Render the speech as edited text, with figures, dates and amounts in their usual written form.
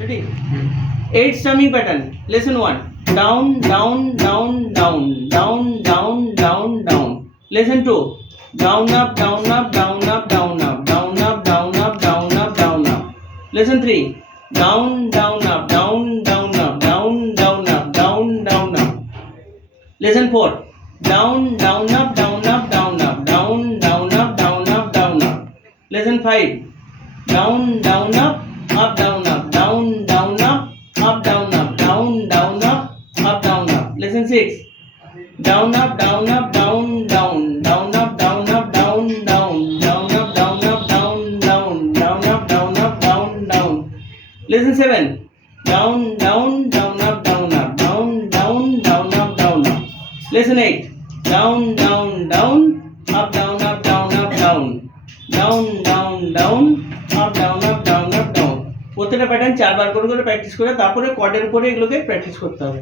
Ready? 8 strumming pattern. Lesson 1. Down, down, down, down, down, down, down, down. Lesson 2. Down, up, down, up, down, up, down, up, down, up, down, up, down, up, down, up. Lesson 3. Down, down, up, down, down, up, down, down, up, down, down, up. Lesson 4. Down, down, up, down, up, down, up, down, down, up, down, up, down, up. Lesson 5. Down, down, up, down, up, down, down, up, down, up, down, down, up, down, up. Lesson 6. Down, up, down, up, down, down, down, up, down, up, down, down, down, up, down, up, down, down, down, up, down, up, down, down. Lesson 7. Down, down, down, up, down, up, down, down, down, up, down, up. Lesson 8. Down, down, down, up, down, up, down, up, down, down, down, down, up, down, up, down, up, down. প্রত্যেকটা pattern 4 বার করে practice করে তারপরে কর্ডের উপরে এগুলোকে practice করতে হবে।